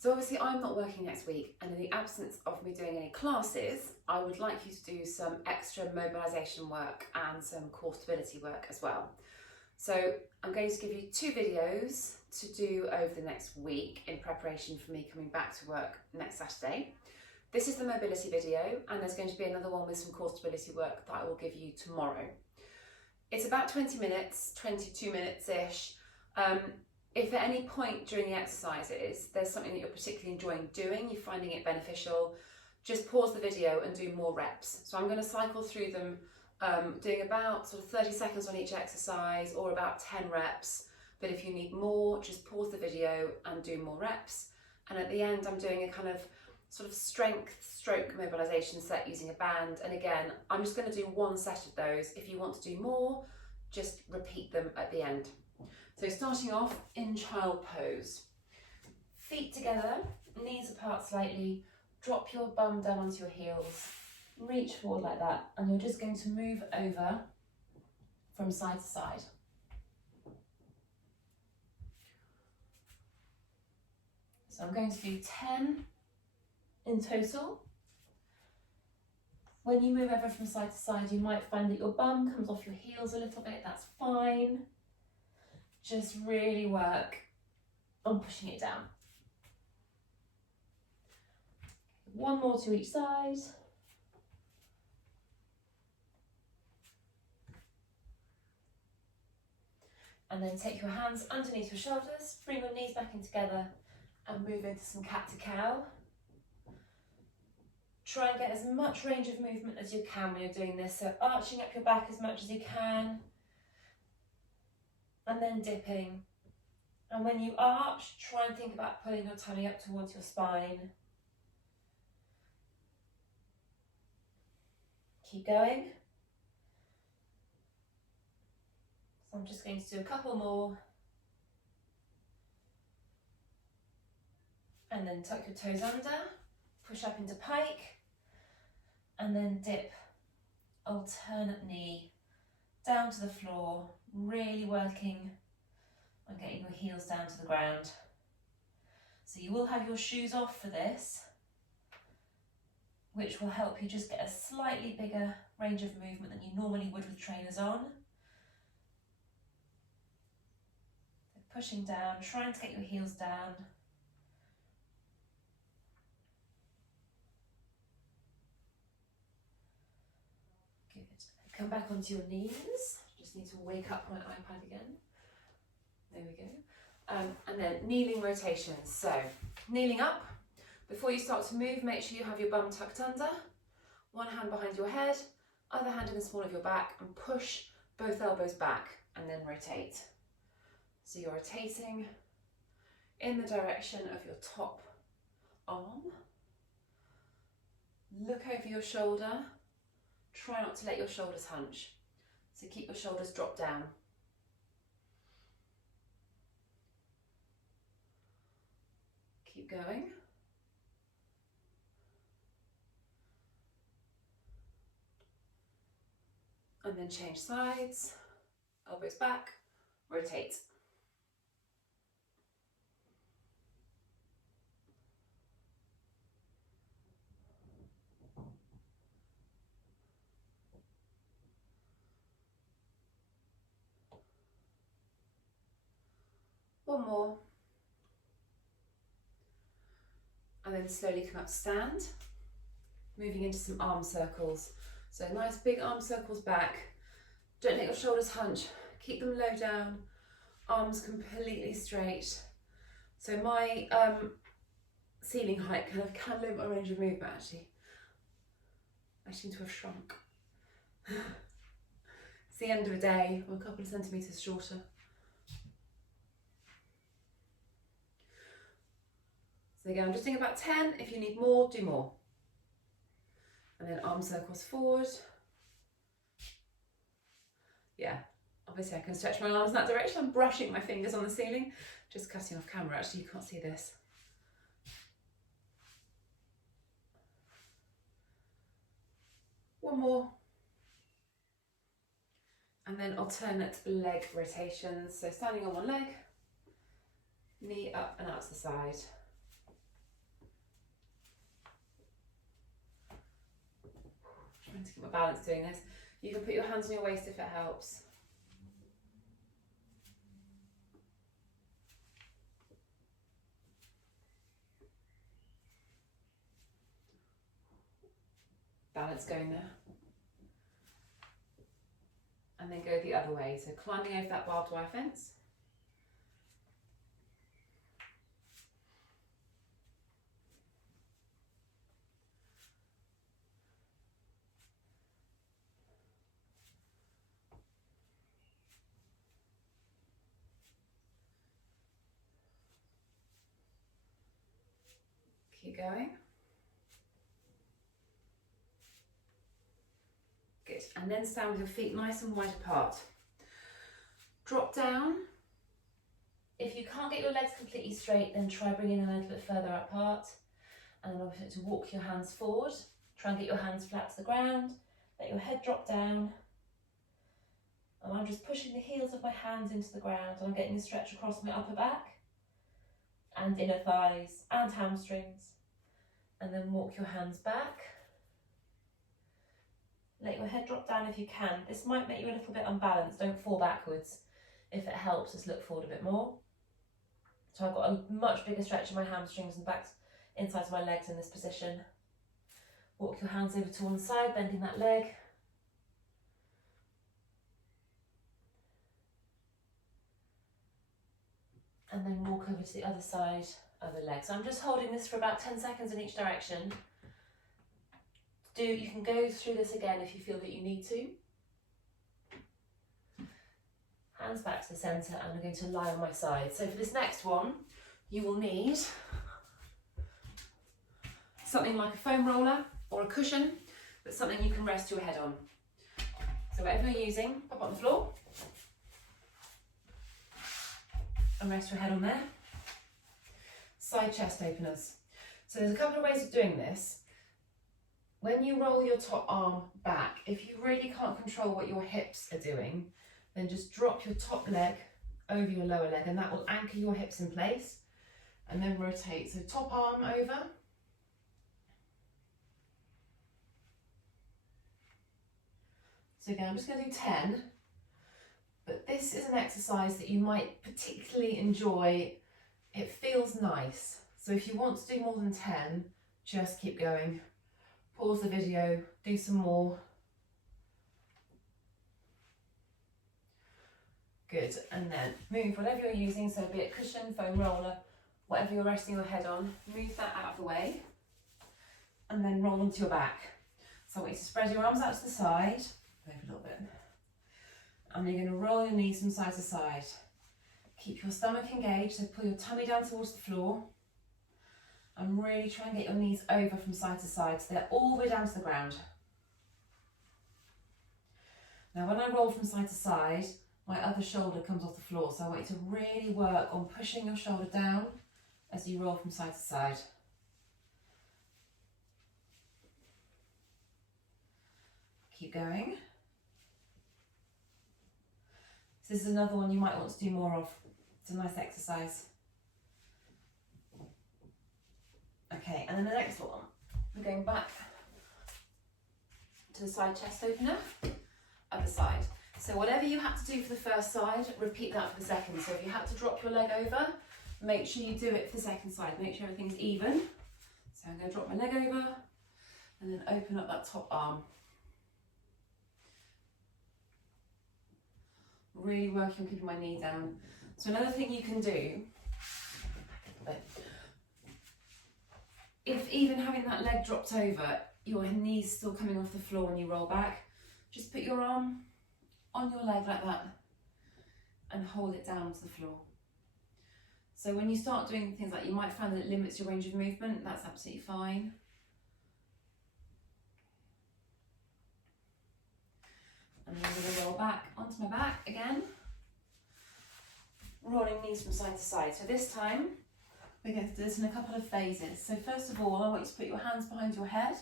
So obviously I'm not working next week, and in the absence of me doing any classes, I would like you to do some extra mobilisation work and some core stability work as well. So I'm going to give you 2 videos to do over the next week in preparation for me coming back to work next Saturday. This is the mobility video, and there's going to be another one with some core stability work that I will give you tomorrow. It's about 20 minutes, 22 minutes-ish. If at any point during the exercises there's something that you're particularly enjoying doing, you're finding it beneficial, just pause the video and do more reps. So I'm going to cycle through them, doing about sort of 30 seconds on each exercise or about 10 reps. But if you need more, just pause the video and do more reps. And at the end, I'm doing a kind of sort of strength stroke mobilisation set using a band. And again, I'm just going to do 1 set of those. If you want to do more, just repeat them at the end. So starting off in child pose. Feet together, knees apart slightly, drop your bum down onto your heels, reach forward like that, and you're just going to move over from side to side. So I'm going to do 10 in total. When you move over from side to side, you might find that your bum comes off your heels a little bit. That's fine. Just really work on pushing it down. 1 more to each side. And then take your hands underneath your shoulders, bring your knees back in together and move into some cat to cow. Try and get as much range of movement as you can when you're doing this. So arching up your back as much as you can. And then dipping. And when you arch, try and think about pulling your tummy up towards your spine. Keep going. So I'm just going to do a couple more. And then tuck your toes under, push up into pike, and then dip, alternate knee, down to the floor, really working on getting your heels down to the ground. So you will have your shoes off for this, which will help you just get a slightly bigger range of movement than you normally would with trainers on. So pushing down, trying to get your heels down. Good. Come back onto your knees. Just need to wake up my iPad again. There we go. And then kneeling rotations. So kneeling up. Before you start to move, make sure you have your bum tucked under. 1 hand behind your head, other hand in the small of your back, and push both elbows back and then rotate. So you're rotating in the direction of your top arm. Look over your shoulder. Try not to let your shoulders hunch. So keep your shoulders drop down. Keep going. And then change sides, elbows back, rotate. One more. And then slowly come up to stand, moving into some arm circles. So nice big arm circles back. Don't let your shoulders hunch. Keep them low down. Arms completely straight. So my ceiling height kind of can limit my range of movement actually. I seem to have shrunk. It's the end of a day. I'm a couple of centimetres shorter. So again, I'm just doing about 10. If you need more, do more. And then arm circles forward. Yeah, obviously I can stretch my arms in that direction. I'm brushing my fingers on the ceiling, just cutting off camera. Actually, you can't see this. One more. And then alternate leg rotations. So standing on one leg, knee up and out to the side. trying to keep my balance doing this. You can put your hands on your waist if it helps. Balance going there. And then go the other way. So climbing over that barbed wire fence. Keep going. Good. And then stand with your feet nice and wide apart. Drop down. If you can't get your legs completely straight, then try bringing them a little bit further apart. And then obviously to walk your hands forward. Try and get your hands flat to the ground. Let your head drop down. And I'm just pushing the heels of my hands into the ground. And I'm getting a stretch across my upper back and inner thighs and hamstrings. And then walk your hands back. Let your head drop down if you can. This might make you a little bit unbalanced. Don't fall backwards. If it helps, just look forward a bit more. So I've got a much bigger stretch in my hamstrings and back insides of my legs in this position. Walk your hands over to one side, bending that leg. And then walk over to the other side of the leg. So I'm just holding this for about 10 seconds in each direction. You can go through this again if you feel that you need to. Hands back to the centre, and I'm going to lie on my side. So for this next one, you will need something like a foam roller or a cushion, but something you can rest your head on. So whatever you're using, pop on the floor and rest your head on there. Side chest openers. So there's a couple of ways of doing this. When you roll your top arm back, if you really can't control what your hips are doing, then just drop your top leg over your lower leg, and that will anchor your hips in place. And then rotate. So top arm over. So again, I'm just going to do 10. But this is an exercise that you might particularly enjoy. It feels nice. So if you want to do more than 10, just keep going. Pause the video, do some more. Good, and then move whatever you're using, so be it cushion, foam roller, whatever you're resting your head on, move that out of the way, and then roll onto your back. So I want you to spread your arms out to the side, move a little bit, and you're going to roll your knees from side to side. Keep your stomach engaged, so pull your tummy down towards the floor, and really try and get your knees over from side to side, so they're all the way down to the ground. Now when I roll from side to side, my other shoulder comes off the floor, so I want you to really work on pushing your shoulder down as you roll from side to side. Keep going. This is another one you might want to do more of. It's a nice exercise. Okay, and then the next one, we're going back to the side chest opener, other side. So whatever you had to do for the first side, repeat that for the second. So if you had to drop your leg over, make sure you do it for the second side. Make sure everything's even. So I'm going to drop my leg over and then open up that top arm. Really working on keeping my knee down. So another thing you can do, if even having that leg dropped over, your knee's still coming off the floor when you roll back, just put your arm on your leg like that and hold it down to the floor. So when you start doing things like, you might find that it limits your range of movement, that's absolutely fine. And then I'm going to roll back onto my back again, rolling knees from side to side. So this time we're going to do this in a couple of phases. So first of all, I want you to put your hands behind your head,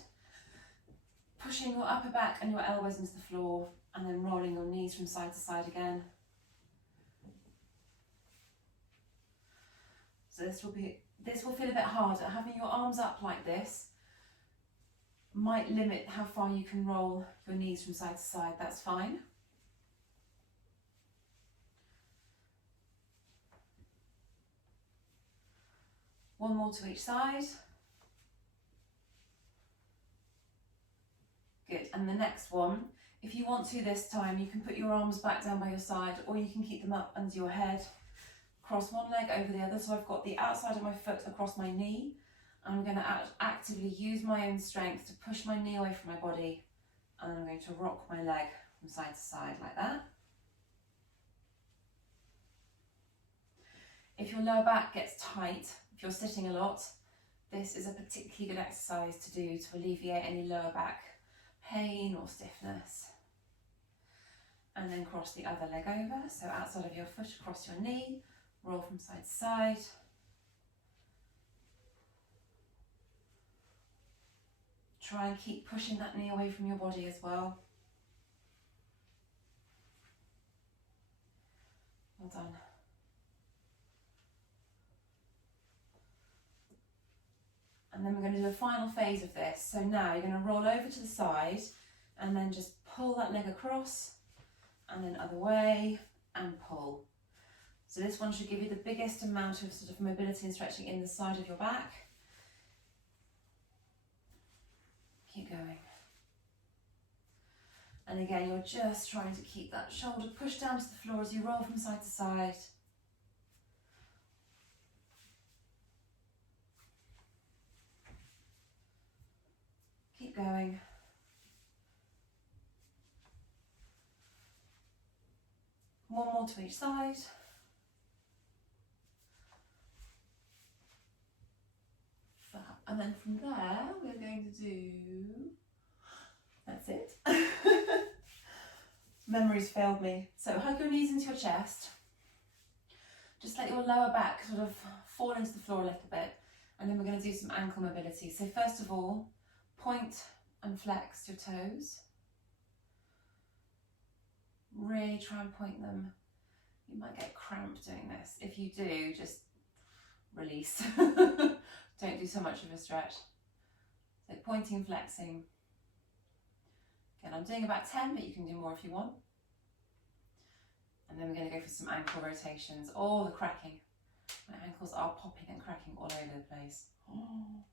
pushing your upper back and your elbows into the floor, and then rolling your knees from side to side again. So this will feel a bit harder. Having your arms up like this might limit how far you can roll your knees from side to side, that's fine. One more to each side. Good, and the next one, if you want to this time, you can put your arms back down by your side, or you can keep them up under your head. Cross one leg over the other, so I've got the outside of my foot across my knee. I'm going to actively use my own strength to push my knee away from my body, and then I'm going to rock my leg from side to side like that. If your lower back gets tight, if you're sitting a lot, this is a particularly good exercise to do to alleviate any lower back pain or stiffness. And then cross the other leg over, so outside of your foot across your knee, roll from side to side. Try and keep pushing that knee away from your body as well. Well done. And then we're going to do a final phase of this. So now you're going to roll over to the side and then just pull that leg across and then other way and pull. So this one should give you the biggest amount of sort of mobility and stretching in the side of your back. Keep going. And again, you're just trying to keep that shoulder pushed down to the floor as you roll from side to side. Keep going. One more to each side. And then from there, we're going to do, that's it. Memory's failed me. So hug your knees into your chest. Just let your lower back sort of fall into the floor a little bit. And then we're going to do some ankle mobility. So first of all, point and flex your toes. Really try and point them. You might get cramp doing this. If you do, just release. Don't do so much of a stretch. So pointing and flexing. Again, I'm doing about 10, but you can do more if you want. And then we're going to go for some ankle rotations. Oh, the cracking. My ankles are popping and cracking all over the place. Oh.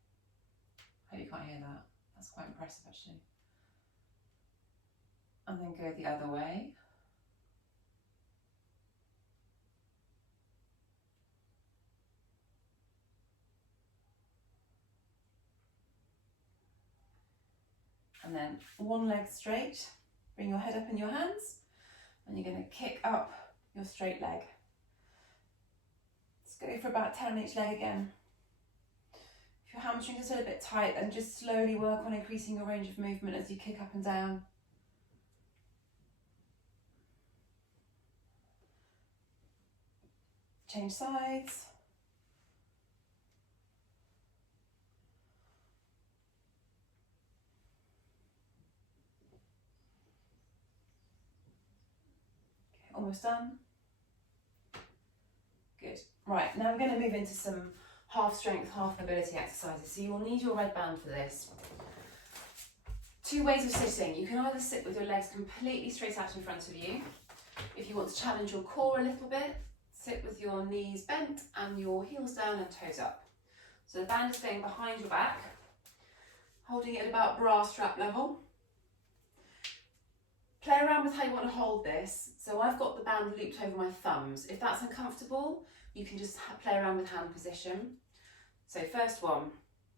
Hope you can't hear that. That's quite impressive actually. And then go the other way. And then one leg straight, bring your head up in your hands, and you're going to kick up your straight leg. Let's go for about 10 on each leg again. If your hamstrings are still a bit tight, then just slowly work on increasing your range of movement as you kick up and down. Change sides. Almost done. Good. Right, now I'm going to move into some half strength, half mobility exercises. So you will need your red band for this. Two ways of sitting. You can either sit with your legs completely straight out in front of you. If you want to challenge your core a little bit, sit with your knees bent and your heels down and toes up. So the band is going behind your back, holding it at about bra strap level. Play around with how you want to hold this. So I've got the band looped over my thumbs. If that's uncomfortable, you can just play around with hand position. So first one,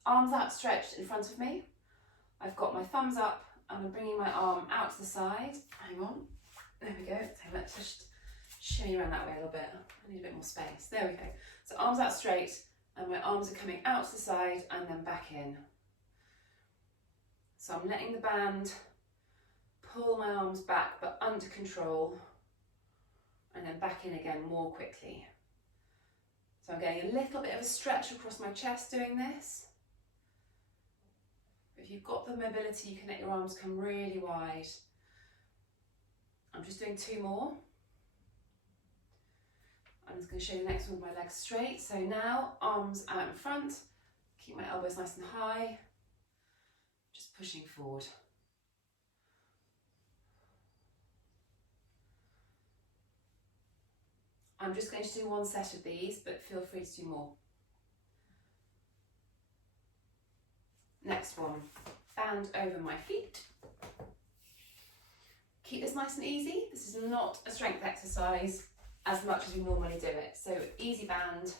arms outstretched in front of me. I've got my thumbs up and I'm bringing my arm out to the side. Hang on, there we go. So let's just shimmy around that way a little bit. I need a bit more space. There we go. So arms out straight and my arms are coming out to the side and then back in. So I'm letting the band pull my arms back but under control and then back in again more quickly. So I'm getting a little bit of a stretch across my chest doing this. If you've got the mobility, you can let your arms come really wide. I'm just doing two more. I'm just going to show you the next one with my legs straight. So now arms out in front, keep my elbows nice and high. just pushing forward. I'm just going to do one set of these, but feel free to do more. Next one, band over my feet. Keep this nice and easy. This is not a strength exercise as much as we normally do it. So easy band,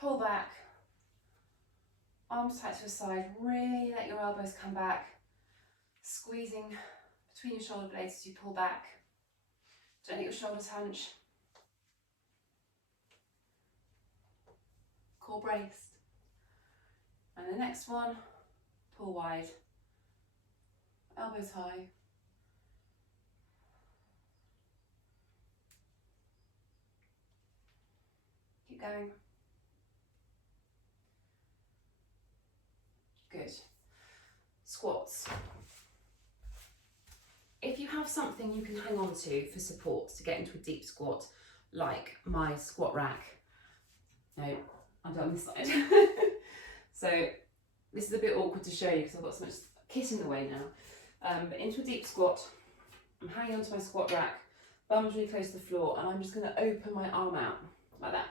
pull back, arms tight to the side, really let your elbows come back, squeezing between your shoulder blades as you pull back. Don't let your shoulders hunch. Core braced. And the next one, pull wide, elbows high. Keep going. Good. Squats. If you have something you can hang on to for support to get into a deep squat, like my squat rack. No, I've done this side. So this is a bit awkward to show you because I've got so much kit in the way now. But into a deep squat, I'm hanging onto my squat rack, bum's really close to the floor, and I'm just going to open my arm out like that.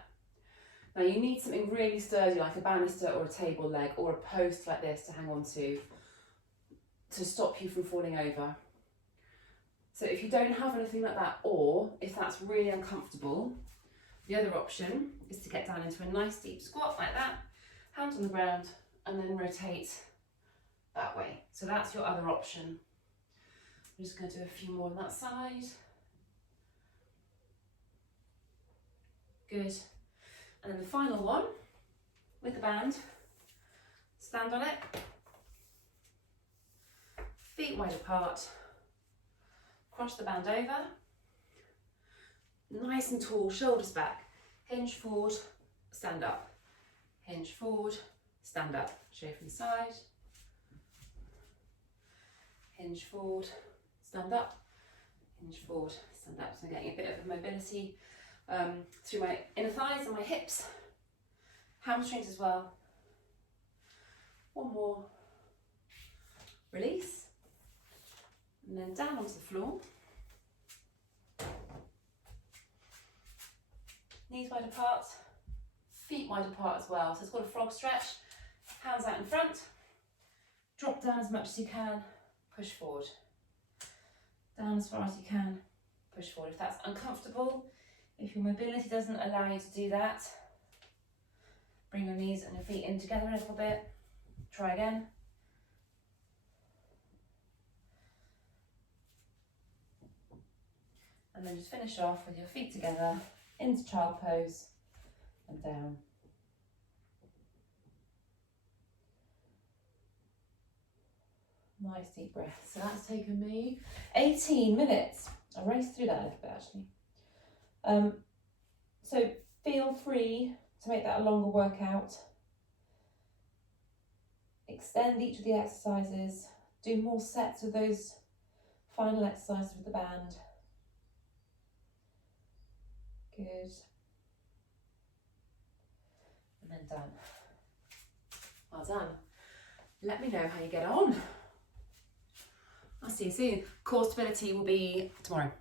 Now you need something really sturdy like a banister or a table leg or a post like this to hang on to stop you from falling over. So if you don't have anything like that, or if that's really uncomfortable, the other option is to get down into a nice deep squat like that, hands on the ground, and then rotate that way. So that's your other option. I'm just going to do a few more on that side. Good. And then the final one, with the band, stand on it, feet wide apart, cross the band over, nice and tall, shoulders back, hinge forward, stand up, hinge forward, stand up, show from the side, hinge forward, stand up, hinge forward, stand up. So I'm getting a bit of mobility through my inner thighs and my hips, hamstrings as well. One more, release, and then down onto the floor. Knees wide apart, feet wide apart as well. So it's called a frog stretch. Hands out in front, drop down as much as you can, push forward. Down as far as you can, push forward. If that's uncomfortable, if your mobility doesn't allow you to do that, bring your knees and your feet in together a little bit. Try again. And then just finish off with your feet together into child pose and down. Nice deep breath. So that's taken me 18 minutes. I raced through that a little bit actually. So feel free to make that a longer workout. Extend each of the exercises. Do more sets of those final exercises with the band. Good. And then done. Well done. Let me know how you get on. I'll see you soon. Core stability will be tomorrow.